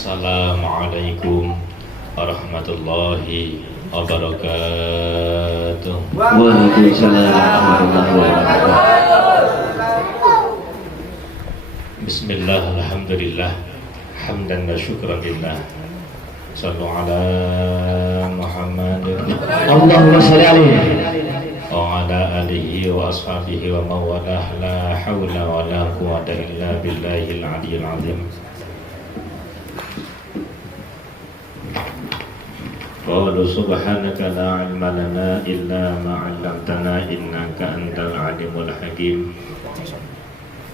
Assalamualaikum warahmatullahi wabarakatuh. Waalaikumsalam warahmatullahi wabarakatuh. Bismillah, alhamdulillah, hamdan wa syukran lillah. Sallu ala Muhammadin Allahumma sholli alaihi wa ala alihi wa ashabihi wa mawalah. La hawla wa la quwwata illa billahil aliyyil azim. Qalu subhanaka la ilma lana illa ma 'allamtana innaka antal alimul hakim.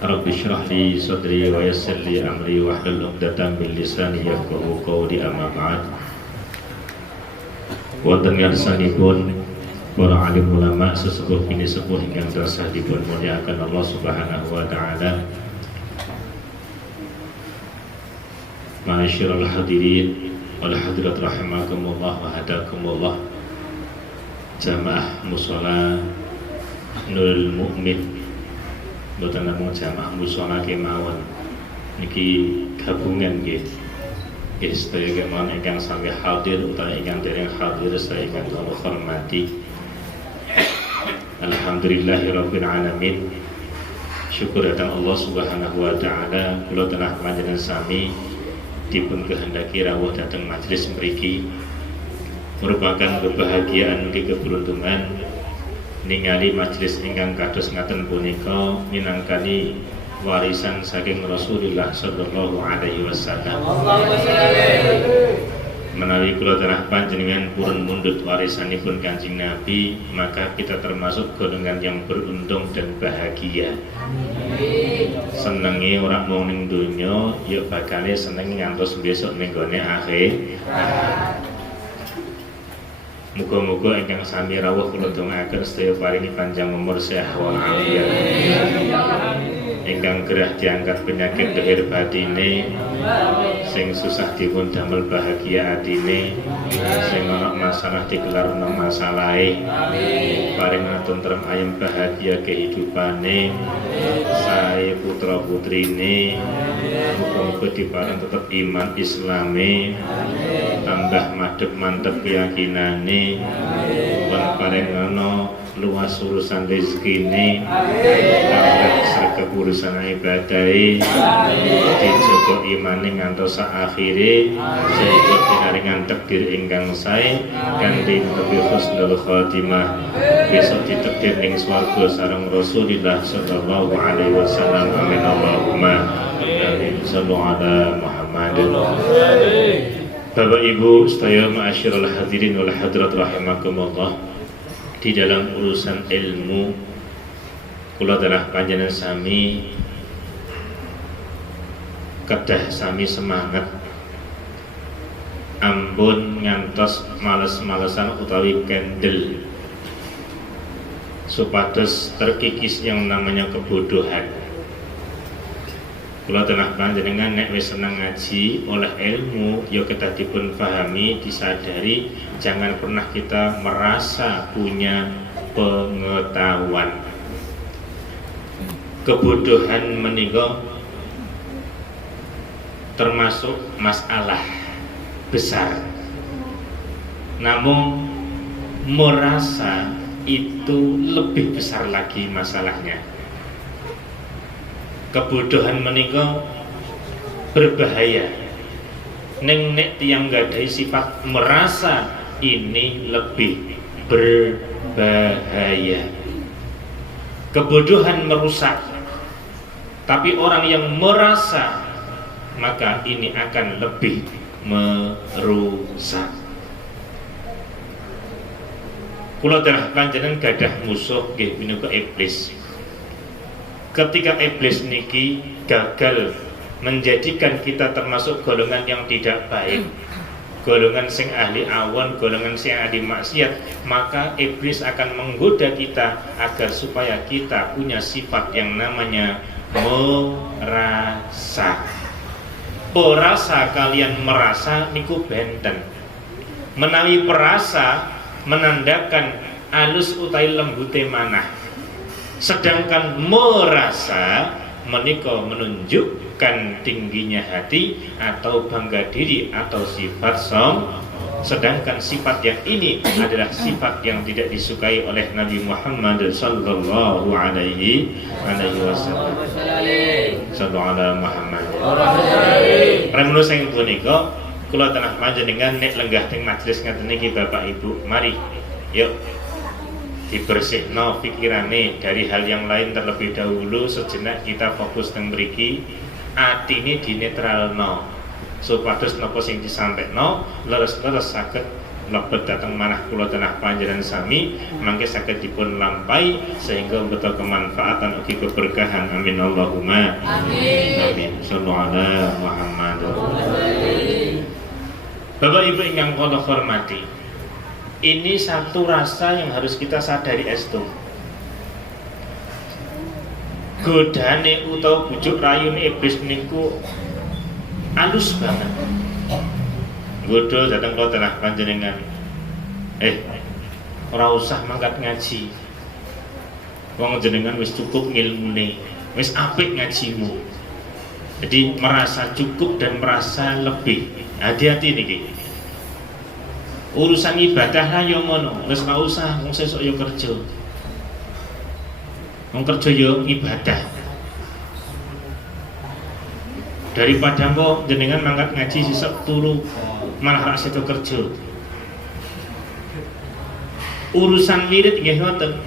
Rabbi shrah li sadri wa yassir li amri wahlul 'uqdatam min lisani yafqahu qawli, amma ba'd. Wonten ngarsanipun para alim ulama sesepuh bini sepuh ingkang tansah dipun mulyakaken Allah Subhanahu wa taala. Ma'asyiral hadirin wal hadirat rahimakumullah wa hadakumullah. Jamaah mushola Nurul Mukmin, mboten namung jamaah mushola kemawon niki gabungan nggih. Nggih sedaya kemawon ingkang sami hadir utawa ingkang dereng hadir saya ingkang kula hormati. Alhamdulillahirabbil alamin. Syukur datang Allah Subhanahu wa taala, kula telah panjenengan sami dipun kehendaki rawuh dhateng majelis mriki. Merupakan kebahagiaan ugi keberuntungan ningali majelis ingkang kados ngaten punika minangkani warisan saking Rasulullah sallallahu alaihi wasallam. Menawi kula telah panjenengan purun mundhut warisanipun Kanjeng Nabi, maka kita termasuk golongan yang beruntung dan bahagia. Senenge ora mung ning donya, ya bakale seneng ngantos besok ning gone akhir. Muga-muga ingkang sami rawuh kula dongaaken sedaya paringi panjang umur sehat wal afiat. Ingkang gerah diangkat penyakit lahir batine, sing susah dipun damel bahagia atine, sing ana masalah dikelarno masalahe, paring tentrem ayem bahagia kehidupane, sae putra putrine, muga-muga diparing tetep iman islame, tambah madhep mantep keyakinane, paring ana luas urusan rezekine, tambah sregep urusan ibadahe, dijaga imane ngantos akhire, sehingga pinaringan takdir ingkang sae kanthi nepi husnul khotimah, besok ditakdir ing swarga sareng Rasulullah sallallahu alaihi wasallam. Amin Allahumma amin. Sallu ala Muhammadin. Bapak Ibu sedaya ma'asyiral hadirin wal hadirat rahimakumullah. Di dalam urusan ilmu kula telah panjenengan sami kedah sami semangat ampun ngantos males-malesan utawi kendel supados terkikis yang namanya kebodohan. Kula telah panjenengan nek wis seneng ngaji oleh ilmu ya kedah dipun pahami, disadari, jangan pernah kita merasa punya pengetahuan. Kebodohan menika termasuk masalah besar. Namun merasa itu lebih besar lagi masalahnya. Kebodohan menika berbahaya. Nek tiyang gadhahi sifat merasa, ini lebih berbahaya. Kebodohan merusak, tapi orang yang merasa maka ini akan lebih merusak. Kula telah panjenengan gadah musuh nggih menika iblis. Ketika iblis niki gagal menjadikan kita termasuk golongan yang tidak baik, golongan sing ahli awon, golongan sing ahli maksiat, maka iblis akan menggoda kita agar supaya kita punya sifat yang namanya merasa. Perasa kalian merasa niku benten. Menawi perasa menandakan alus utai lembute manah. Sedangkan merasa menika menunjuk menunjukkan tingginya hati atau bangga diri atau sifat sedangkan sifat yang ini adalah sifat yang tidak disukai oleh Nabi Muhammad sallallahu alaihi wasallam. Sallallahu alaihi Muhammad. Remun sing punika kula tanah panjenengan nek lenggah teng majelis ngaten niki Bapak Ibu, mari yuk dibersihno pikirane dari hal yang lain terlebih dahulu. Sejenak kita fokus teng mriki, atine dinetralno supados napa sing disampaikan leres-leres saged mlebet dhateng manah kula tanah panjenengan sami mangke saged dipun lampahi sehingga betul kemanfaatan ugi keberkahan. Amin Allahumma amin. Amin. Sallallahu alaihi Muhammad. Bapak Ibu ingkang kula hormati, ini satu rasa yang harus kita sadari estu. Godane utawa bujuk rayune iblis niku alus banget. Godho datang kula tanah panjenengan. Ora usah mangkat ngaji. Wong jenengan wis cukup ngilmune, wis apik ngajimu. Jadi merasa cukup dan merasa lebih. Hati-hati niki. Urusan ibadah lah yo ngono, wis ora usah wong sesuk yo kerja. Wong kerja yo ibadah. Daripada kok jenengan mangkat ngaji sesuk turu malah ra sedo kerja. Urusan wirid nggih ngoten.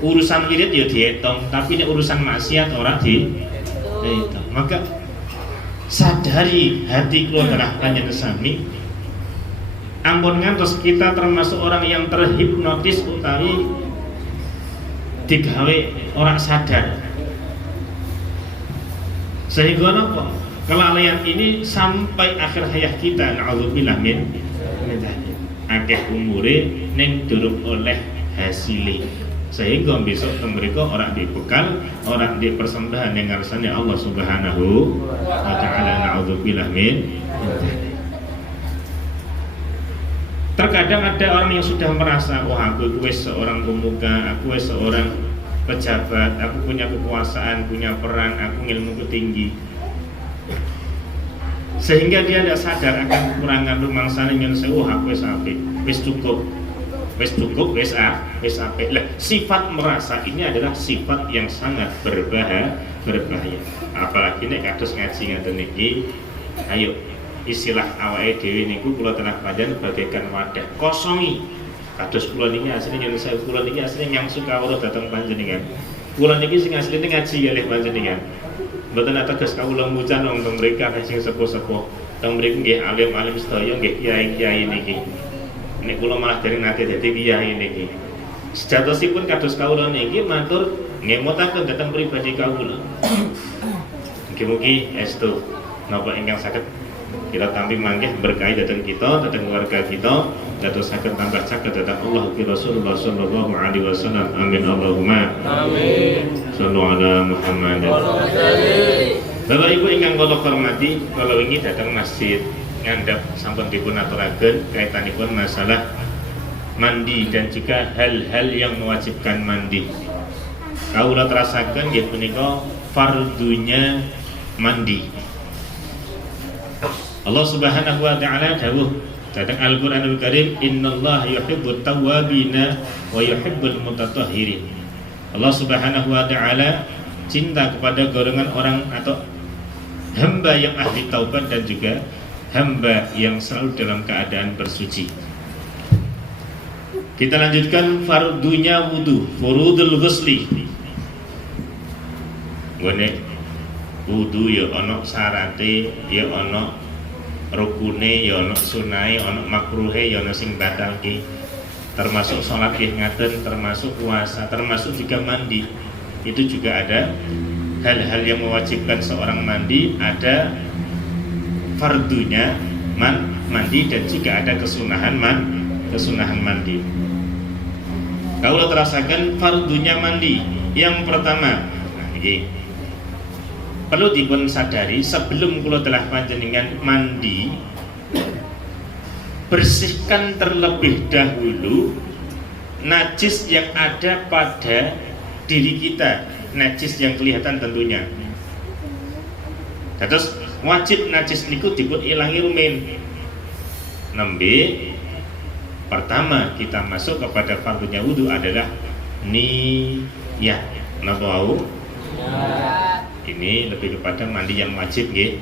Urusan wirid yo dietong, tapi nek urusan maksiat ora dietong. Maka sadari hati kula tanah panjenengan sami. Ampun ngantos kita termasuk orang yang terhipnotis utawi digawe orang sadar. Sehingga napa? Kelalaian ini sampai akhir hayat kita, na'udzubillah min dzalik. Akeh umure ning durung oleh hasile. Sehingga besok mereka orang dibekal, orang dipersembahan yang ngarsane Allah Subhanahu wa taala, na'udzubillah min dzalik. Terkadang ada orang yang sudah merasa, wah aku seorang pemuka, aku seorang pejabat, aku punya kekuasaan, punya peran, aku ilmuku tinggi. Sehingga dia tidak sadar akan kekurangan rumangsane yang sewu, aku wis apik, wis cukup, wis apik. Lah, sifat merasa ini adalah sifat yang sangat berbahaya. Apalagi nek kados ngaji ngaten niki, ayo istilah awake dhewe niku kula tanah panjenengan bagaikan wadah kosongi. Kados kula niki asline yen saya kula niki asline yang suka weruh dhateng panjenengan. Kula niki sing asline ngaji kalih panjenengan. Mboten ateges kawula mucan wong mereka sing sepuh-sepuh. Teng mriki nggih alim-alim sedaya nggih kiai-kiai niki. Nek kula malah dereng nate dadi kiai niki. Sejatosipun kados kawula niki matur ngemotaken dhateng pribadi kawula. Mugi-mugi estu napa ingkang saged kita tampi manggih berkahi datang kita, datang keluarga kita, datang sakit tambah sakit datang Allah ki Rasulullah sallallahu alaihi wasallam. Amin Allahumma amin. Sallallahu ala Muhammad. Bapak Ibu ingkang kula hormati, kalau ingin datang masjid ngandhap sampun dipun aturaken kaitanipun masalah mandi dan juga hal-hal yang mewajibkan mandi. Kawula terasaken nggih punika fardunya mandi. Allah Subhanahu wa taala dawuh datang Al-Qur'anul Karim, innallaha yuhibbut tawwabina wa yuhibbul mutatahhirin. Allah Subhanahu wa taala cinta kepada golongan orang atau hamba yang ahli taubat dan juga hamba yang selalu dalam keadaan bersuci. Kita lanjutkan fardunya wudu, furudul ghusli. Ngene wudu ya ana syarate, ya ana rukune, ya ana sunahe, ana makruhe, ya ana sing batalke. Termasuk sholat nggih ngaten, termasuk puasa, termasuk juga mandi. Itu juga ada hal-hal yang mewajibkan seorang mandi, ada fardunya mandi dan juga ada kesunahan mandi. Kalau terasakan fardunya mandi, yang pertama, perlu dipun sadari sebelum kula telah panjenengan mandi, bersihkan terlebih dahulu najis yang ada pada diri kita, najis yang kelihatan tentunya. Terus wajib najis niku dipun ilangi rumin. Nembe pertama kita masuk kepada fardunya wudu adalah niyat. Napa wau? Ini lebih kepada mandi yang wajib nggih.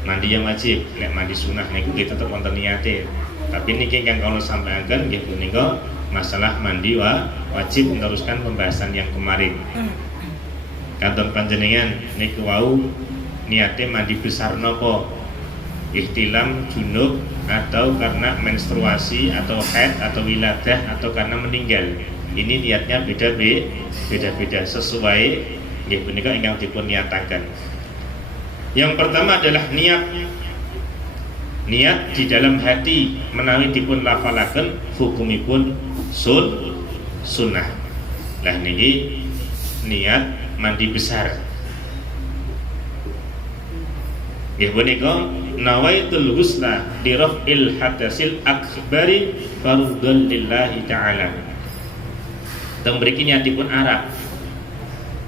Mandi yang wajib, nek mandi sunah niku kita tetep wonten niate. Tapi niki kan kalau sampaikan nggih punika masalah mandi wajib meneruskan pembahasan yang kemarin. Kanton panjenengan niku wau niate mandi besar napa? Ihtilam, junub, atau karena menstruasi atau haid atau wiladah atau karena meninggal. Ini niatnya beda-beda sesuai nggih punika ingkang dipun niataken. Yang pertama adalah niat di dalam hati menawi dipun lafalaken hukumipun sunnah. Lah niki niat mandi besar. Nggih punika nawaitul ghusla li raf'il hadasil akbari fardhun lillahi ta'ala. Teng mriki niatipun Arab.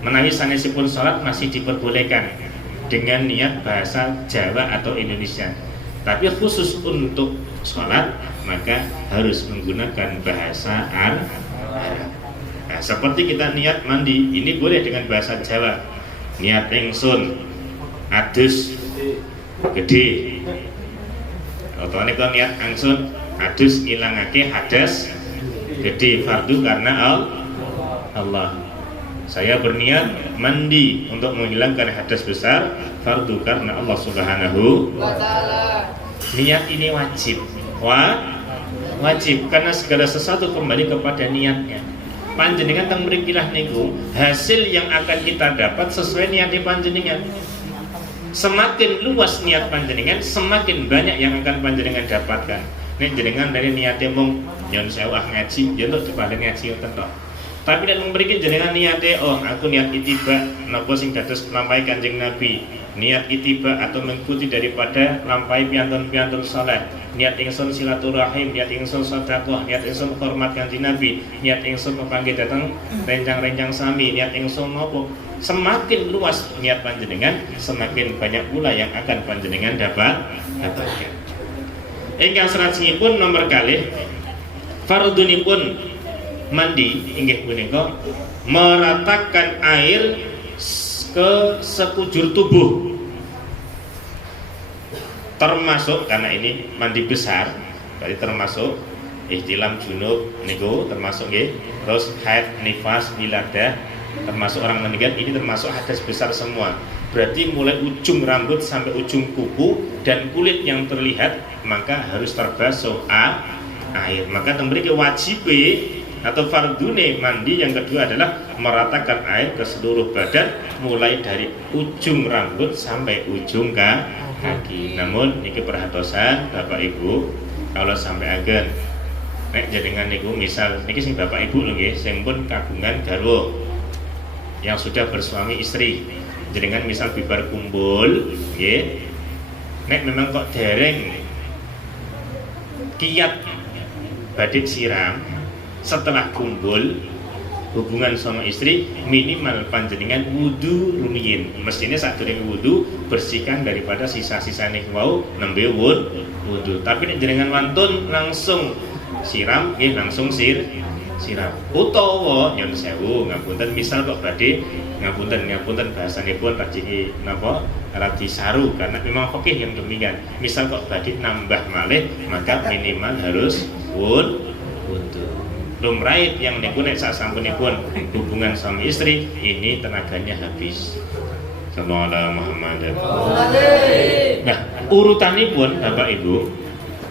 Menawi sanesipun salat masih diperbolehkan dengan niat bahasa Jawa atau Indonesia. Tapi khusus untuk sholat maka harus menggunakan bahasa Arab. Nah, seperti kita niat mandi, ini boleh dengan bahasa Jawa. Niat ingsun adus gede. Atau nek niat ingsun adus ngilangake hadas gede fardu karena Allah. Saya berniat mandi untuk menghilangkan hadas besar fardu karena Allah Subhanahu wa taala. Niat ini wajib. Wajib karena segala sesuatu kembali kepada niatnya. Panjenengan teng mrikilah niku hasil yang akan kita dapat sesuai niat panjenengan. Semakin luas niat panjenengan, semakin banyak yang akan panjenengan dapatkan. Nek jenengan dari niate mung nyon sewu ngaji, ya untuk dibalik ngaji ngoten tok. Tapi nek mriki jenengan niate aku niat itiba napa sing dados lampahi Kanjeng Nabi, niat itiba atau mengikuti daripada lampahi piantun-piantun saleh, niat ingsun silaturahim, niat ingsun sedekah, niat ingsun hormat Kanjeng Nabi, niat ingsun mepanggih datang rencang-rencang sami, niat ingsun napa. Semakin luas niat panjenengan, semakin banyak pula yang akan panjenengan dapatkan. Ingkang salajengipun nomor kalih fardhunipun mandi inggih punika meratakan air ke sekujur tubuh, termasuk karena ini mandi besar, berarti termasuk ihtilam junub niku termasuk nggih, terus haid, nifas, wiladah, termasuk orang meninggal, ini termasuk hadas besar semua. Berarti mulai ujung rambut sampai ujung kuku dan kulit yang terlihat maka harus terbasuh air. Maka mriki wajib atau fardune mandi yang kedua adalah meratakan air ke seluruh badan mulai dari ujung rambut sampai ujung kaki. Namun niki perhatosan Bapak Ibu, kalau sampai agen nek jenengan niku misal niki sing Bapak Ibu lho nggih sing pun kagungan garwa yang sudah bersuami istri, jenengan misal bibar kumpul nggih nek memang kok dereng kiat badhe siram setelah kumpul hubungan sama istri, minimal panjenengan wudu rumiyin. Mestinya saat durung wudu bersihkan daripada sisa-sisa niku nembe wudu. Tapi nek jenengan wantun langsung siram nggih langsung siram. Utawa nyon sewu ngapunten misal kok badhe ngapunten bahasanipun rajiki napa radi saru karena memang fikih yang demikian. Misal kok badhe nambah malih maka minimal harus wudu. Lumrahit yang niku nek sasampunipun hubungan suami istri ini tenaganya habis. Sallallahu Muhammad. Nah, urutanipun Bapak Ibu,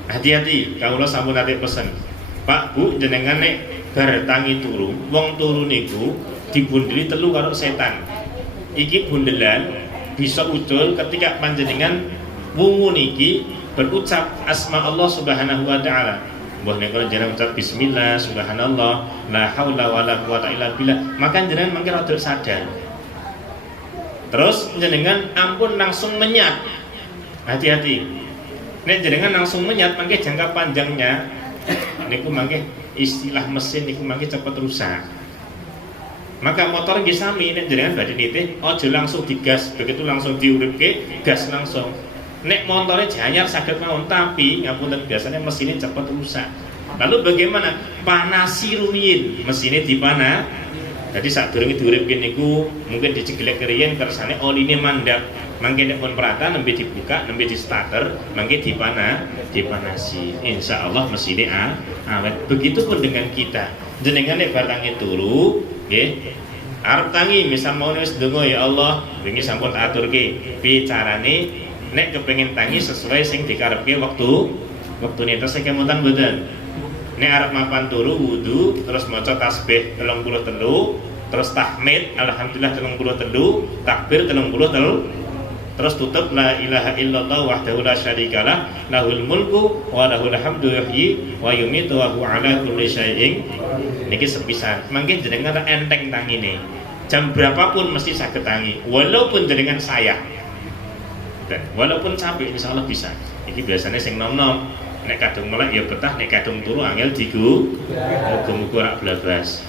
hati-hati kawula sampun nate pesen. Pak Bu jenengan nek bar tangi turu, wong turu niku dibundeli telu karo setan. Iki bundelan bisa ucul ketika panjenengan wungu niki berucap asma Allah Subhanahu wa taala. Mbah nek jenengan ucap bismillah, subhanallah, la haula wala quwata illa billah, maka jenengan mangke rada sadar. Terus jenengan ampun langsung menyat. Hati-hati. Nek jenengan langsung menyat mangke jangka panjangnya niku mangke istilah mesin niku mangke cepet rusak. Maka motor nggih sami nek jenengan badhe nitih aja langsung digas, begitu langsung diuripke gas langsung. Nek motornya janyar saged mawon, tapi ngapunten biasanya mesinnya cepat rusak. Lalu bagaimana? Panasi rumiyin, mesinnya dipanah. Jadi saat durunge diuripke niku mungkin dicegelek keriyen kersane oline mandap. Mangke nek pun perata nembe dibuka, nembe di starter, mangke dipanasi. Insyaallah mesinnya awet. Begitupun dengan kita. Jenengan nek bar tangi turu, nggih. Arep tangi misal mau wis ndonga ya Allah, wingi sampun aturke piye carane nek kepengin tangi sesuai sing dikarepke wektune terus kemutan mboten. Nek arep mapan turu wudu terus maca tasbih 33, terus tahmid alhamdulillah 33, takbir 33, terus tutup la ilaha illallah wahdahu la syarikalah lahul mulku wa lahul hamdu yuhyi wa yumitu wa huwa ala kulli syai'in. Niki sepisan mangke jenengan enteng tangine. Jam berapapun mesti saged tangi walaupun jenengan sayah. Dan walaupun capek insyaallah bisa. Iki biasanya sing nom-nom nek kadung melek ya betah, nek kadung turu angel digu muga-muga rak blabas.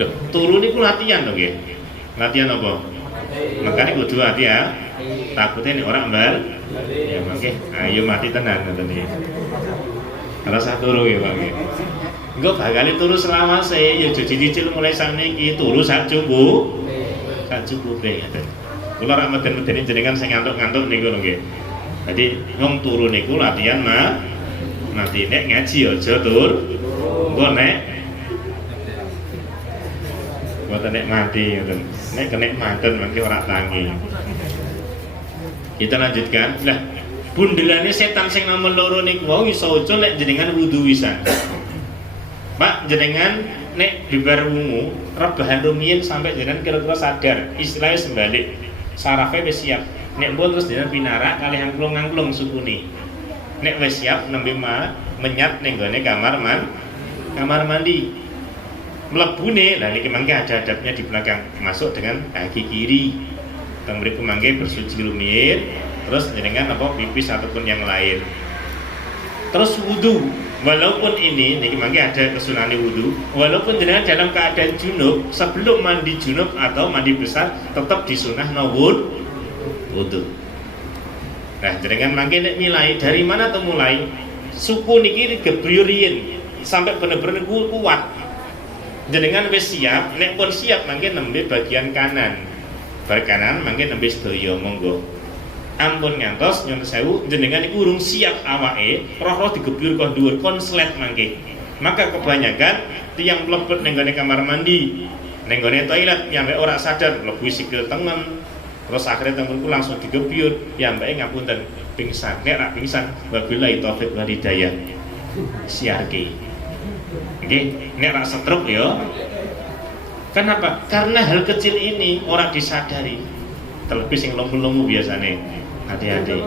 Lho, turu niku latihan to nggih. Latihan apa? Makanya kudu hati ya. Takutnya nek ora mbal ya mangke ayo mati tenan ngoten iki. Rasa turu ya mangke. Engko bakal turu selawase ya cicil mulai saniki turu sak cukup. Sak cukupe ngoten. Kula rak meden-medeni jenengan sing ngantuk-ngantuk niku lho nggih. Jadi wong turu niku latihan mati nek ngaji aja tur. Engko nek mboten nek mati ngoten. Nek kenikmatan mangke ora tangi. Kita lanjutkan. Lah, bundelane setan sing nomor loro niku wau iso aja nek jenengan wudu wisan. Pak, jenengan nek bibar wungu, rebahan rumiyin sampai jenengan kira-kira sadar, istilahnya sembalik. Sarafe wis siap. Nek pun terus jenengan pinarak kalih angklung-angklung sukune. Nek wis siap nembe menyat ning gone kamar mandi. Mlebune lah niki mangke ada adabnya di belakang. Masuk dengan kaki kiri. Teng mriku mangke bersuci rumiyin, terus jenengan apa pipis ataupun yang lain. Terus wudu. Walaupun ini niki mangke ada kesunahane wudu, walaupun jenengan dalam keadaan junub, sebelum mandi junub atau mandi besar tetap disunahno wudu. Nah, jenengan mangke nek nilai dari mana tuh mulai? Suku niki gebyuriyin sampai bener-bener kuat. Jenengan wis siap, nek pun siap mangke nembe bagian kanan. Bar kanan mangke nembe sedaya monggo. Ampun ngantos nyuwun sewu jenengan iku urung siap awake, roh-roh digebyur kok dhuwur konslet mangke. Maka kebanyakan tiyang mlebet ning gone kamar mandi, ning gone toilet nyampe ora sadar mlebu sikil tengen. Terus akhirnya temenku langsung digebyur, piyambake ngapunten pingsan. Nek ra pingsan wabillahi taufik wal hidayah. Siarke. Nggih, nek ra stroke ya. Kenapa? Karena hal kecil ini orang disadari. Terlebih sing lomu-lomu biasane. Hati-hati.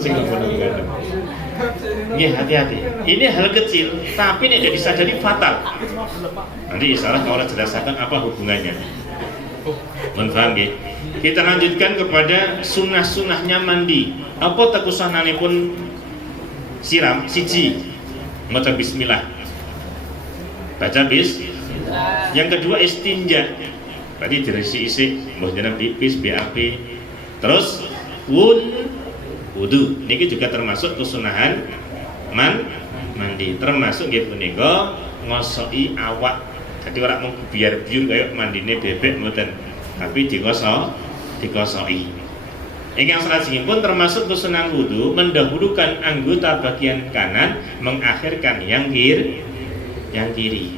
Sing lomu-lomu kadang. Nggih, hati-hati. Ini hal kecil, tapi nek tidak disadari fatal. Nanti insyaallah kalau jelaskan apa hubungannya. Paham nggih? Kita lanjutkan kepada sunnah-sunnahnya mandi. Apa takusananipun siram siji maca bismillah. Baca bismillah. Yang kedua istinja. Berarti dirisi-isi mbah jeneng pipis BAP. Terus wudu. Niki juga termasuk kesunahan mandi. Termasuk nggih punika ngosoki awak. Jadi orang mau biar-biur kayak mandine bebek mboten, tapi dikosoki. Ingkang salajengipun termasuk kesunahan wudu mendahulukan anggota bagian kanan mengakhirkan yang kiri.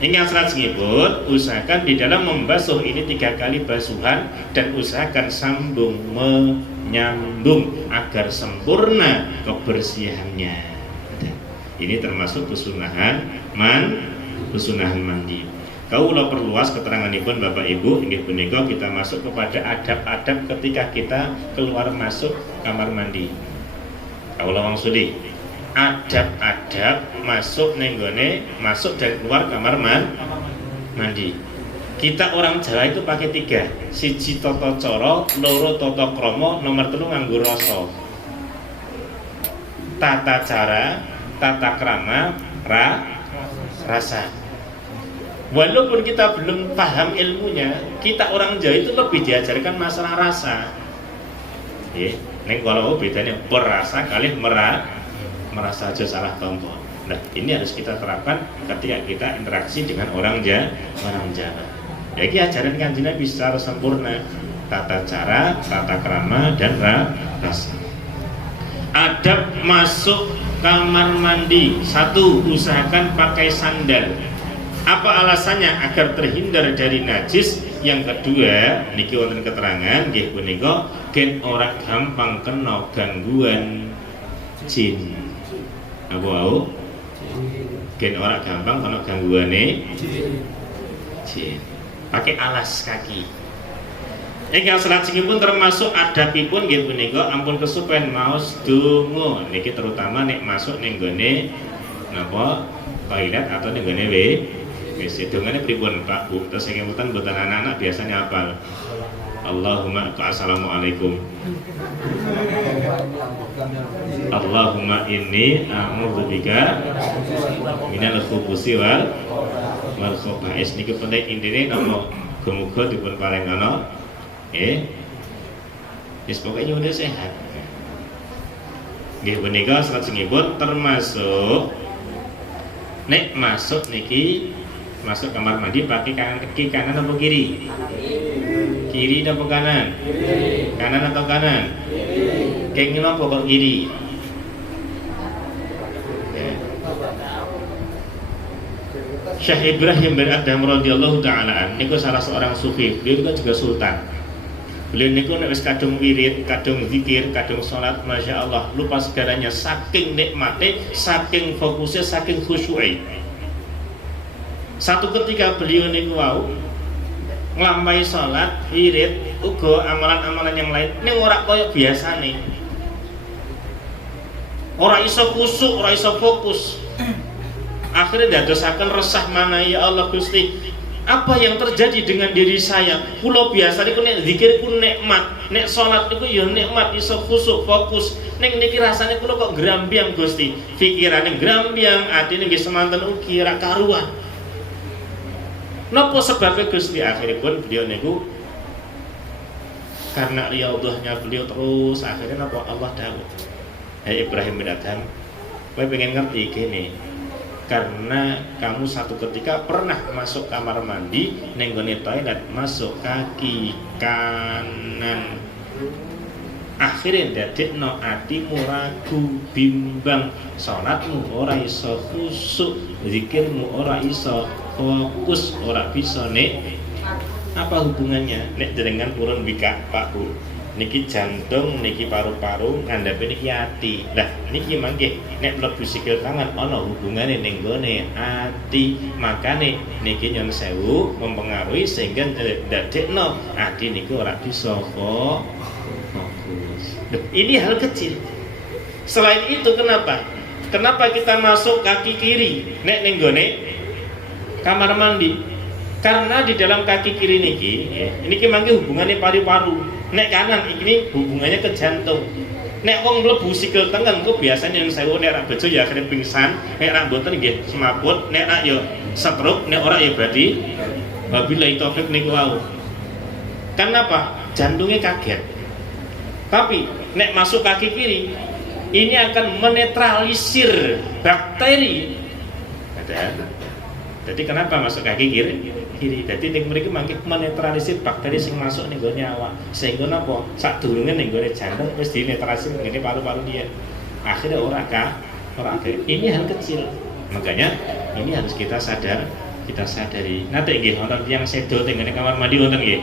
Ingkang salajengipun usahakan di dalam membasuh ini 3 kali basuhan dan usahakan sambung menyambung agar sempurna kebersihannya. Ini termasuk kesunahan mandi. Kaulah perluas keteranganipun Bapak Ibu, inggih punika kita masuk kepada adab-adab ketika kita keluar masuk kamar mandi. Kaulah wangsuli adab-adab masuk nenggone masuk dan keluar kamar mandi. Kita orang Jawa itu pakai 3, siji tata cara, loro tata krama, nomor 3 nganggo rasa. Tata cara, tata krama, rasa. Walaupun kita belum paham ilmunya, kita orang Jawa itu lebih diajarkan masalah rasa. Neng kalau bedanya berasa kali merasa aja salah tompo. Nah, ini harus kita terapkan ketika kita interaksi dengan orang Jawa. Jadi ajaran Kanjeng Nabi secara sempurna, tata cara, tata krama, dan rasa. Adab masuk kamar mandi. 1. Usahakan pakai sandal. Apa alasannya? Agar terhindar dari najis. Yang kedua, niki wonten keterangan nggih punika gen ora gampang kena gangguan jin. Apa wau? Gen ora gampang kena gangguane jin. Pakai alas kaki. Ingkang salajengipun termasuk adabipun nggih punika ampun kesupen maos donga. Niki terutama nek masuk ning gone napa toilet atau ning gone WC. Dongane pripun Pak Bu? Terus sing mboten anak-anak biasanya hafal. Allahumma assalamualaikum. Allahumma inni a'udzubika minal khubuthi wal khaba'is. Niki penting intine napa muga-muga dipun parengana wis pokoke nyuwun sehat. Nggih punika salajengipun termasuk nek masuk niki masuk kamar mandi pakai kanan atau kiri? Kiri atau kanan? Kanan atau kanan? Kenging napa kok kiri? Syekh Ibrahim bin Adham radhiyallahu taala niku salah seorang sufi. Beliau juga sultan. Beliau niku nek wis kadung wirid, kadung zikir, kadung salat, masya Allah lupa segalanya, saking nikmate, saking fokusnya, saking khusyuke. Satu ketika beliau niku wau nglampahi salat, wirid, uga amalan-amalan yang lain ning ora kaya biasane. Ora iso khusyuk, ora iso fokus. Akhirnya dadosaken resah mana ya Allah Gusti. Apa yang terjadi dengan diri saya? Kula biasa niku nek zikir ku nikmat, nek salat niku ya nikmat, iso khusyuk, fokus. Ning niki rasane kula kok grambyang Gusti. Pikirane grambyang, atine nggih semanten ugi ra karuan. Napa sebabnya Gusti? Akhirnya pun beliau niku karena riyadhahnya beliau terus akhirnya napa Allah dawuh. Hai Ibrahim bin Adham, kowe pengen ngerti gini. Karena kamu satu ketika pernah masuk kamar mandi ning gone toilet masuk kaki kanan. Akhirnya dadekno atimu ragu, bimbang, salatmu ora iso khusyuk, zikirmu ora iso fokus, ora bisa nek. Apa hubungannya nek jenengan purun bika Pak Bu? Niki jantung, niki paru-paru, ngandhape niki ati. Lah niki mangke nek mlebu sikil tangan ana hubungane ning gone ati. Makane niki nyon sewu mempengaruhi sehingga dadekno ati niki ora bisa fokus. Ini hal kecil. Selain itu kenapa? Kenapa kita masuk kaki kiri nek ning gone kamar mandi? Karena di dalam kaki kiri niki mangke hubungannya paru-paru. Nek kanan ini hubungannya ke jantung. Nek wong mlebu sikil tengen ku biasanya yang sewu nek ra bejo ya akhirnya pingsan, nek ra mboten nggih semaput, nek ra ya stroke, nek ora ya berarti wabillahi taufik niku wau. Kenapa? Jantungnya kaget. Tapi nek masuk kaki kiri ini akan menetralisir bakteri. Ada. Jadi kenapa masuk kaki kiri? Jadi ning mriki mangke menetralisir bakteri sing masuk ning gone awak. Sehingga napa? Sadurunge ning gone jantung wis dinetralisir ngene paru-paru dia. Akhirnya ora ada. Ini hal kecil. Makanya ini harus kita sadari. Nate nggih wonten tiyang sedo teng kamar mandi wonten nggih.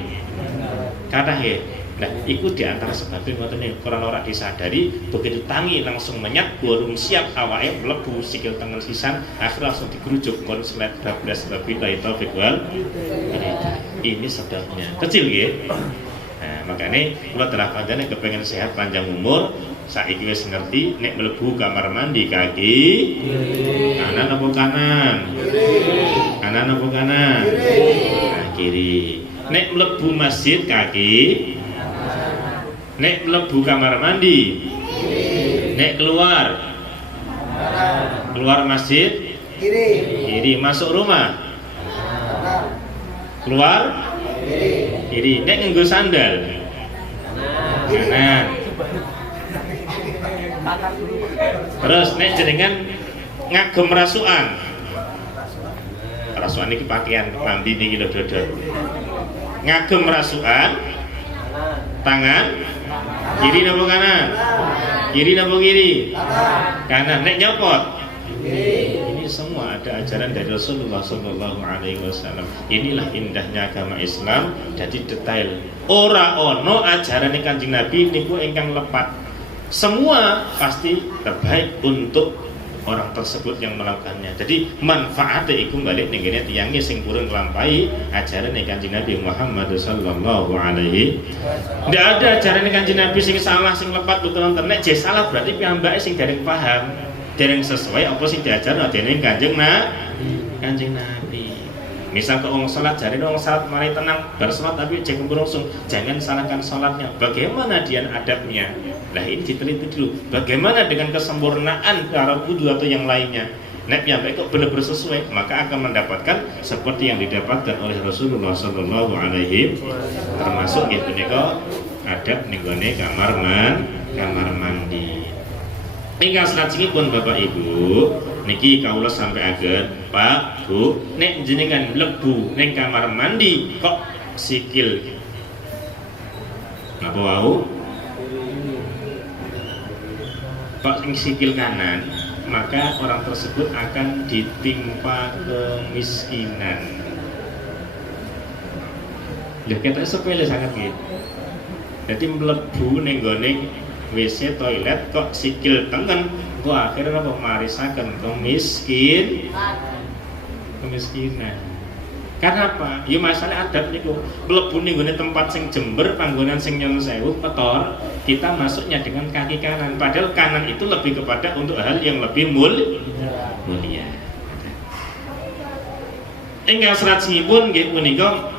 Kathah nggih. Nah, itu diantara sebabnya ngoten niku karena ora disadari begitu tangi langsung menyat burung siap awake mlebu sikil tengen sisan akhir langsung digerujuk konslet bablas wabillahi taufik wal hidayah. Ini sebabnya. Kecil nggih. Nah, makanya kula terapane kepengen sehat panjang umur, saiki wis ngerti nek mlebu kamar mandi kaki kanan apa kanan? Kanan apa kanan? Nah, kiri. Nek mlebu masjid kaki nek mlebu kamar mandi, nek keluar masjid kiri, masuk rumah keluar kiri. Nek nganggo sandal kanan. Terus nek jenengan ngagem rasukan. Rasukan iki pakaian klambi niki lho dodol. Ngagem rasukan tangan kiri napa kanan? Kiri napa kiri? Kanan. Nek nyopot ini semua ada ajaran dari Rasulullah Sallallahu Alaihi Wasallam. Inilah indahnya agama Islam. Jadi detail. Ora ono ajaran Kanjeng Nabi niku ingkang lepat. Semua pasti terbaik untuk orang tersebut yang melakukannya. Jadi manfaatnya iku balik ning kene tiyange sing purun nglampahi ajaran Kanjeng Nabi Muhammad Sallallahu Alaihi. Ndak ada ajaran Kanjeng Nabi sing salah sing lepat betul nonton. Nek je salah berarti piyambake sing dereng paham. Dereng sesuai apa sing diajarno dening Kanjeng Nabi. Misal ke wong salat jare wong salat mari tenang bar salat tapi jek langsung jangan salahkan salatnya. Bagaimana dia adabnya? Nah ini diteliti dulu. Bagaimana dengan kesempurnaan cara wudu atau yang lainnya? Nek piyambake kok benar-benar sesuai, maka akan mendapatkan seperti yang didapatkan oleh Rasulullah Sallallahu Alaihi termasuk nggih punika adab ning gone kamar mandi. Ingkang salajengipun Bapak Ibu, niki kawula sampaiaken, Pak, Bu, nek jenengan mlebu ning kamar mandi kok sikil napa wau? Kok sikil kanan, maka orang tersebut akan ditimpa kemiskinan. Lha ketok sepele sangat gitu. Jadi mlebu ning gone WC toilet kok sikil tengen, kok akhirnya apa marisaken kemiskinan. Karena apa? Ya masalah adab niku. Mlebu ning gone tempat sing jember, panggonan sing nyun sewu, petor, kita masuknya dengan kaki kanan. Padahal kanan itu lebih kepada untuk hal yang lebih mulia. Ingkang salajengipun nggih punika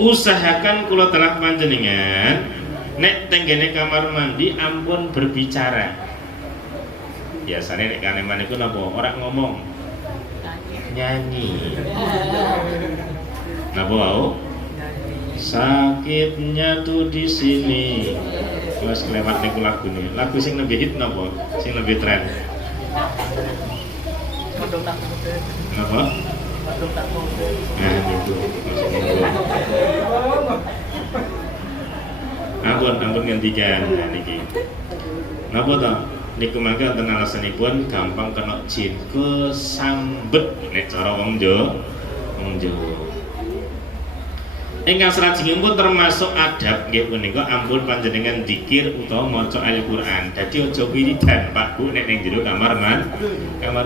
usahakan kula telah panjenengan nek tenggene kamar mandi ampun berbicara. Biasanya nek kamar mandi ku napa? Ora ngomong. Nyanyi. Napa wau? Sakitnya tuh di sini. Wes kelewat niku lagune. Lagu sing lebih hit napa? Sing lebih tren. Napa? Nah niku. Ampun ngantikan niki. Napa to? Niku mangke wonten alasanipun gampang kena jin kesambet nek cara wong Jawa. Ingkang salajengipun termasuk adab nggih punika ampun panjenengan zikir utawa maca Al-Qur'an. Dadi aja wiridan Pak Bu nek ning jero kamar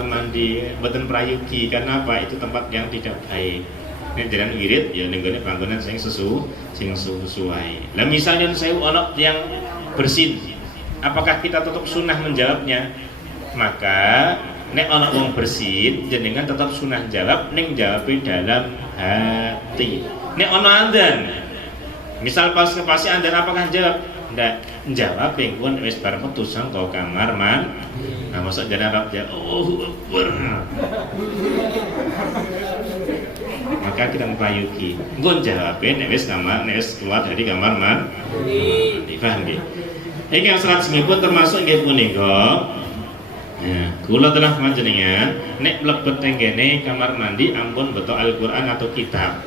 mandi mboten prayogi karena apa? Itu tempat yang tidak baik. Nek jalan wirid ya ning gone panggonan sing sesuai. Lah misalnya saya ana yang bersin, apakah kita tetap sunnah menjawabnya? Maka nek ana wong bersin jenengan tetap sunnah jawab ning jawabe dalam hati. Nek ana andan, misal pas andan apakah jawab? Ndak jawab pengkon wis bar metu saka kamar mandi. Nah mosok jenengan Arab ya Allahu Akbar. Maka kita mempayuki nggon jawabin nek wis keluar dari kamar mandi. Paham nggih? Iki salajengipun termasuk nggih punika. Ya, kula telah panjenengan nek mlebet teng kene kamar mandi ampun beto Al-Qur'an atau kitab.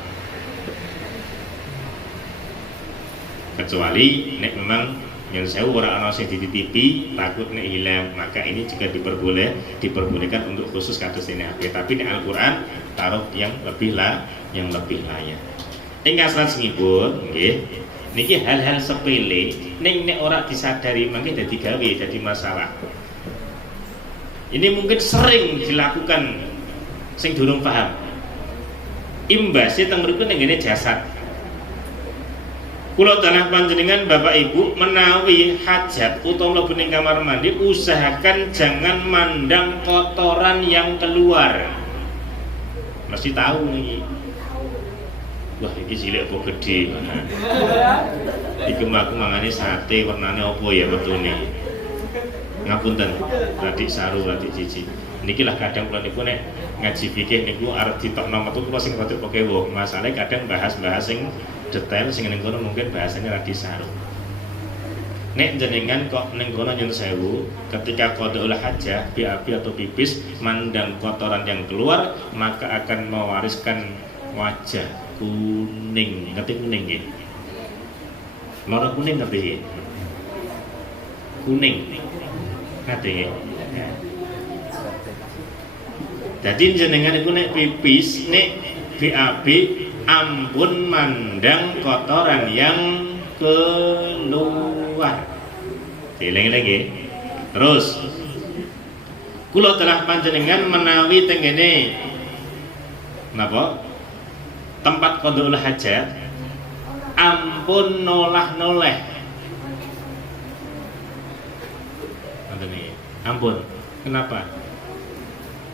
Kecuali nek memang yang saya ora ana sing dititipi takut nek hilang, maka ini juga diperbolehkan untuk khusus kados ini HP. Tapi nek Al-Qur'an taruh yang lebih layak. Ingkang salajengipun nggih niki hal-hal sepele ning nek ora disadari mangke dadi gawe dadi masalah. Ini mungkin sering dilakukan sing durung paham. Imbasé teng mriku ning ngene jasad. Kula tanah panjenengan Bapak Ibu menawi hajat utawa mlebu ning kamar mandi usahakan jangan mandang kotoran yang keluar. Mesti tahu nih. Wah iki cilik apa gede. Iki aku mangane sate warnane apa ya wetune. Ngapunten, radik saru, radik cici. Niki lah kadang kula niku nek ngaji fikih niku arep ditokno metu kula sing rada pekewo. Masalahe kadang bahas-bahas sing detail sing ning kono mungkin bahasanya ra disaru. Nek jenengan kok ning kono nyun sewu ketika qadaul hajah BAB atau pipis mandang kotoran yang keluar maka akan mewariskan wajah kuning. Ngerti kuning nggih? Loro kuning ngerti nggih? Kuning. Ngerti nggih? Ya. Jadi jenengan itu nek pipis, nek BAB ampun mandang kotoran yang keluar. Dileng-leng. Terus kula telah panjenengan menawi tengene napa? Tempat qadaul hajat ampun nolah-noleh. Ampun. Kenapa?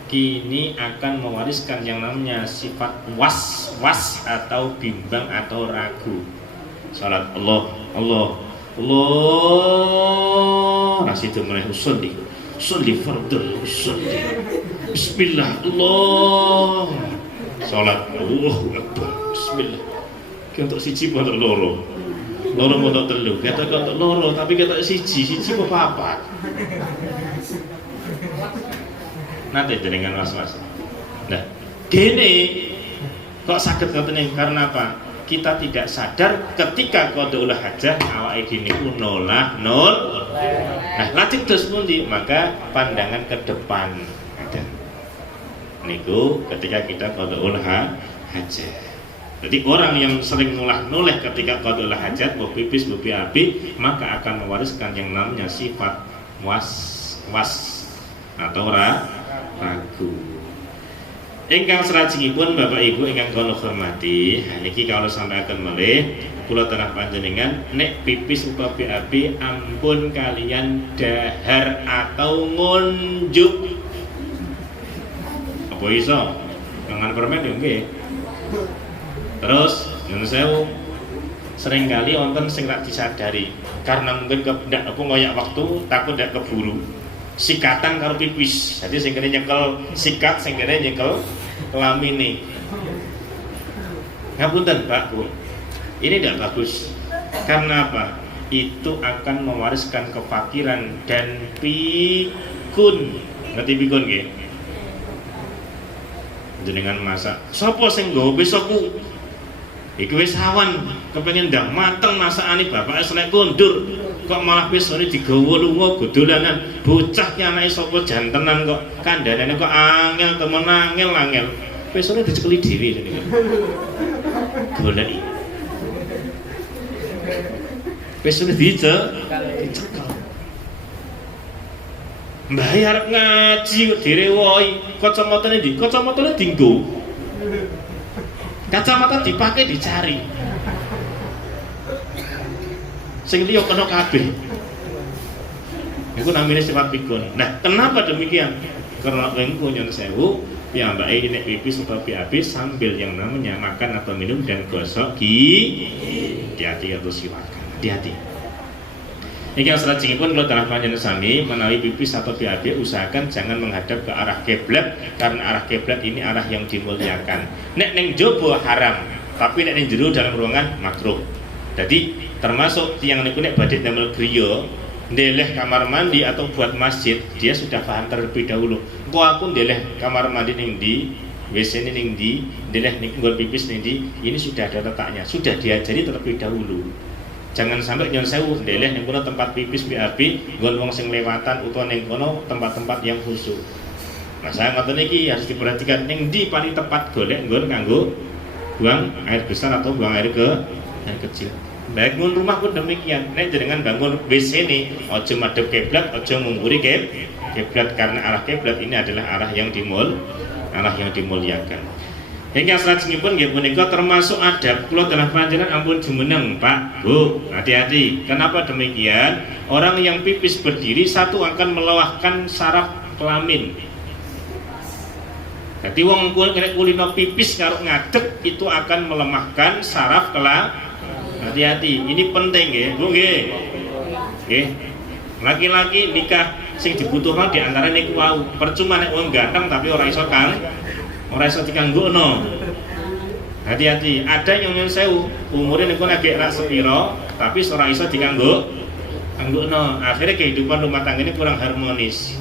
Kini akan mewariskan yang namanya sifat was atau bimbang atau ragu. Salat Allah nasidu mulai usolli fardhu usolli bismillah Allah salat Allahu akbar bismillah ki untuk siji apa untuk loro untuk telu kata untuk loro tapi kata siji apa papat nanti dengan was-was. Nah, gini kok sakit ngoten karena apa? Kita tidak sadar ketika qadaul hajah awake dhewe niku nolah. Nah, lajeng dos pundi? Maka pandangan ke depan ada. Niku ketika kita qadaul hajah. Jadi orang yang sering nolah-noleh ketika qadaul hajat, mau pipis, mau BAB, maka akan mewariskan yang namanya sifat was atau ragu. Ingkang salajengipun Bapak Ibu ingkang kula hormati, niki kalau sampai akan melih kula tenah panjenengan nek pipis utawa BAB ampun kalian dahar atau ngunjuk. Apa iso? Mangan permen yo nggih. Terus nyuwun sewu seringkali wonten sing ra disadari karena mungkin ndak apa ngoyak waktu takut ndak keburu. Sikatan karo pipis. Jadi sing kene nyekel sikat, sing kene nyekel kelamine. Ngapunten Pak Bu. Ini tidak bagus. Karena apa? Itu akan mewariskan kefakiran dan pikun. Ngerti pikun nggih? Jenengan masak. Sopo sing nggawa besokku? Iki wis awan, kepengin ndang mateng masakane bapake selek kondur. Kok malah besone digawa lunga godolanan. Bocah ki anake sapa jantenan kok kandhanane kok angel temen angel. Besone dicekeli dhewe jenenge. Goleki. Besone dicekel. Mbah arep ngaji kok direwohi. Kacamatane ndi? Kacamatane dienggo. Kacamata dipakai dicari. Sing liya kena kabeh. Iku namanya sifat pikun. Nah, kenapa demikian? Karena engko nyun sewu piyambake nek pipis atau BAB sambil yang namanya makan atau minum dan gosok gigi. Hati-hati atau silakan. Hati-hati. Iki salajengipun kula telah panjenengan sami menawi pipis atau BAB usahakan jangan menghadap ke arah kiblat karena arah kiblat ini arah yang dimuliakan. Nek ning jaba haram, tapi nek ning jero dalam ruangan makruh. Jadi termasuk tiang niku nek badhe damel griya, ndeleh kamar mandi atau buat masjid, dia sudah paham terlebih dahulu. Engko aku ndeleh kamar mandi ning ndi, WC ini ning ndi, ndeleh ning nggon pipis ning ndi, ini sudah ada letaknya, sudah diajari terlebih dahulu. Jangan sampai nyon sewu ndeleh ning kono tempat pipis BAB nggon wong sing lewatan utawa ning kono tempat-tempat yang khusyuk. Nah, saya ngoten iki harus diperhatikan ning ndi paling tepat golek nggon kanggo buang air besar atau buang air kecil. Baik mun rumah pun demikian. Nek jenengan bangun WC ini aja madhep kiblat, aja ngumpuri kiblat karena arah kiblat ini adalah arah yang dimuliakan. Hingga salajengipun nggih punika termasuk adab kula telah panjenengan ampun jumeneng Pak Bu, hati-hati. Kenapa demikian? Orang yang pipis berdiri satu akan melawahkan saraf kelamin. Jadi wong kulino pipis karo ngadeg itu akan melemahkan saraf kelamin. Hati-hati, ini penting nggih, Bu nggih. Nggih. Laki-laki nikah sing dibutuhkan di antara niku wau. Percuma nek wong ganteng tapi ora iso dikanggono. Hati-hati, ada yang nyuwun sewu, umure niku lagi rak sepiro tapi ora iso dikanggono. Akhirnya kehidupan rumah tangga ini kurang harmonis.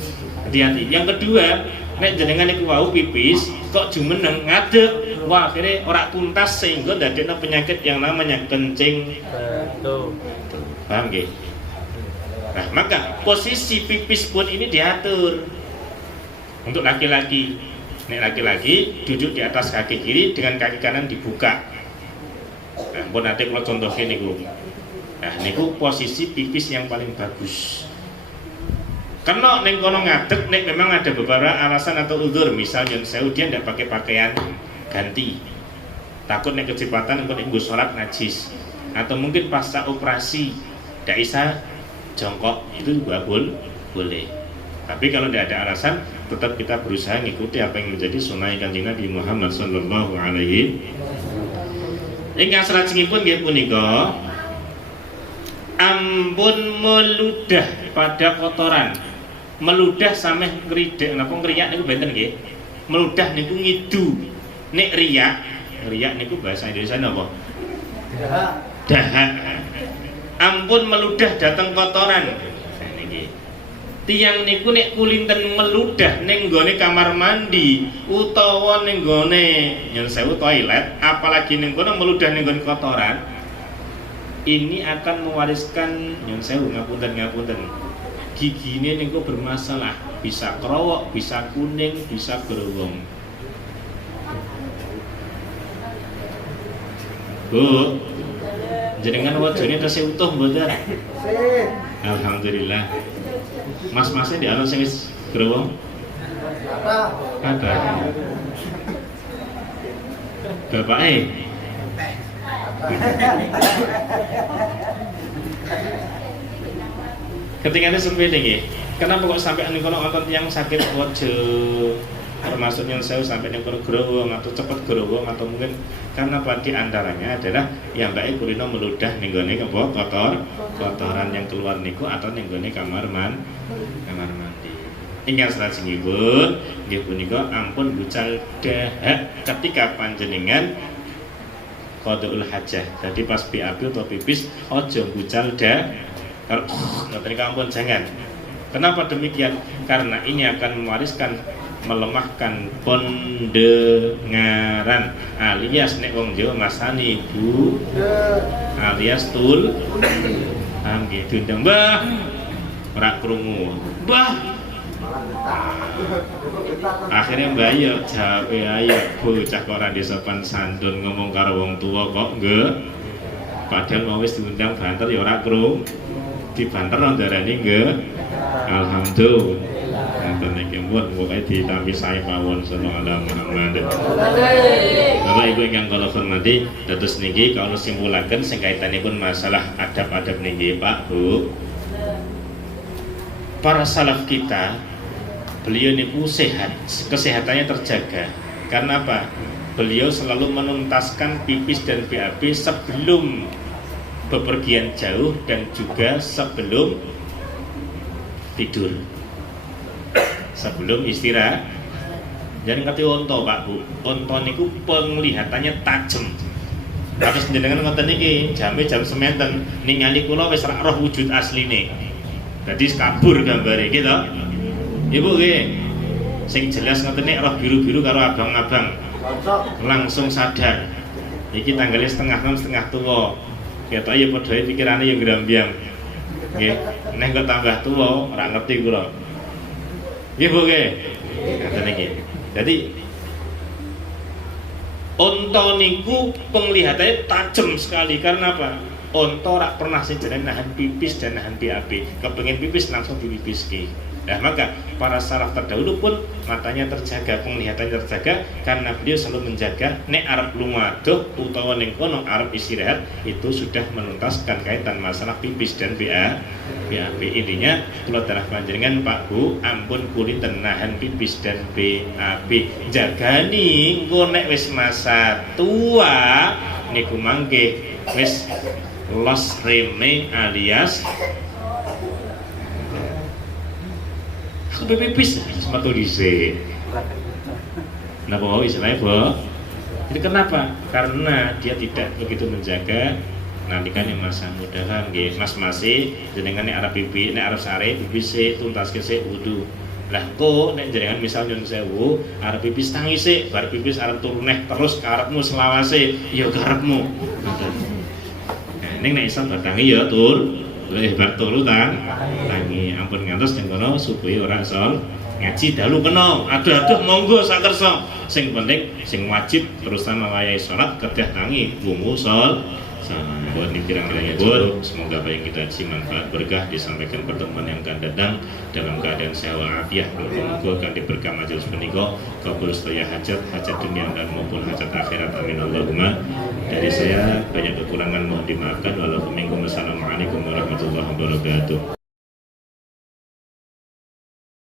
Hati-hati. Yang kedua, nek jenengan niku wau pipis kok jumeneng ngadeg, wah akhirnya ora tuntas sehingga ndadekno penyakit yang namanya kencing. Paham nggih? Nah, maka posisi pipis pun ini diatur. Untuk laki-laki, nek laki-laki duduk di atas kaki kiri dengan kaki kanan dibuka. Nah, pun nanti kalau contohnya niku. Nah, niku posisi pipis yang paling bagus. Karena neng kono ngadeg, nek memang ada beberapa alasan atau uzur, misalnya saya dia tidak pakai pakaian ganti, takut nek kecepatan nek nggo sholat najis, atau mungkin pasca operasi tidak bisa jongkok, itu juga boleh. Tapi kalau tidak ada alasan, tetap kita berusaha mengikuti apa yang menjadi sunnah Kanjeng Nabi Muhammad sallallahu alaihi. Ingkang salajengipun nggih punika ampun meludah pada kotoran. Meludah sameh ngridek napa ngriyak niku benten nggih. Meludah niku ngidu. Nek riyak niku bahasa Indonesia napa? Dahak. Ampun meludah dateng kotoran. Nah niki. Tiyang niku nek kulinten meludah ning nggone kamar mandi utawa ning nggone nyun sewu toilet, apalagi ning kono meludah ning nggone kotoran, ini akan mewariskan nyun sewu ngapunten. Gigine niku bermasalah, bisa kerowok, bisa kuning, bisa gerowong. Bu, jenengan wajone tesih utuh mboten? Alhamdulillah. Mas-masnya di atas sing wis gerowong? Ada. Bapake? Ketinggalan sepeda nggih. Kenapa kok sampai ning kono wonten yang sakit waja, termasuk yang saya sampai ning kono growong atau cepet growong, atau mungkin karena apa di antaranya adalah yang baik kulino meludah ning gone kotoran yang keluar niku atau ning gone kamar mandi. Ingkang salajengipun nggih punika ampun bucal dahak ketika panjenengan qadaul hajah. Jadi pas BAB atau pipis aja bucal dahak. Kalau ngoten ampun jangan. Kenapa demikian? Karena ini akan melemahkan pendengaran, alias nek wong Jawa masani bu, alias tul. Paham nggih? Diundang Mbah, ora krungu. Mbah. Akhirnya Mbah yo jawabe ayo bocah kok ora disopan santun ngomong karo wong tuwa kok nggih. Padahal mau wis diundang banter ya ora krungu. Dibanter ndarani nggih. Alhamdulillah. Ngoten niki pun pokoke ditampi sae mawon sallallahu Muhammad. Bapak Ibu ingkang kula hormati, dados niki kalau simpulaken sing kaitanipun masalah adab-adab niki Pak Bu. Para salaf kita beliau niku sehat, kesehatannya terjaga. Karena apa? Beliau selalu menuntaskan pipis dan BAB sebelum bepergian jauh dan juga sebelum tidur, sebelum istirahat. Jangan ngerti onto Pak Bu, onto niku penglihatannya tajam. Terus jenengan ngoten niki jam sementen ningali kula wis ra roh wujud asline. Dadi kabur gambare iki to. Ibu nggih. Sing jelas ngoten nek roh biru-biru karo abang-abang. Langsung sadar. Iki tanggalnya setengah 6 setengah tuwa. Ketok ya padha pikirane ya ngrambyang. Nggih, nek kok tambah tuwa ora ngerti kula. Nggih Bu nggih. Ngoten iki. Jadi onto niku penglihatannya tajam sekali. Karena apa? Onto rak pernah sejeneng nahan pipis dan nahan BAB. Kepengin pipis langsung dipipiske. Nah, maka para salaf terdahulu pun matanya terjaga, penglihatannya terjaga karena beliau selalu menjaga nek arep lumadoh utawa ning kono arep istirahat itu sudah menuntaskan kaitan masalah pipis dan BAB. Intinya kula darah panjenengan Pak Bu, ampun kulinten nahan pipis dan BAB. Jagani engko nek wis masa tua niku mangke wis los reme alias Aku pipis metu dhisik. Napa mau istilahnya, Bu? Itu kenapa? Karena dia tidak begitu menjaga. Nanti kan yang masa muda kan, mas masih jenengan nek arep pipi, nek arep sare pipis sik tuntaske sik wudu. Lah kok nek jenengan misal nyun sewu arep pipis tangi sik, bar pipis arep turu neh terus karepmu selawase, ya karepmu. Nah, ning nek iso batangi ya bar turu tangi. Ampun ngantos ning kono supaya ora sol ngaji dalu kena aduh monggo sak kersa. Sing penting sing wajib terusan melayani salat kedah tangi wungu sol. Buat dikira-kiranya cukup, semoga apa yang kita isi manfaat berkah disampaikan pertemuan yang akan datang dalam keadaan sehat walafiat. Moga akan diberkah majelis menika kabul sedaya hajat dunia dan maupun hajat akhirat, amin Allahumma. Dari saya banyak kekurangan mohon dimaafkan. Wassalamualaikum warahmatullahi wabarakatuh.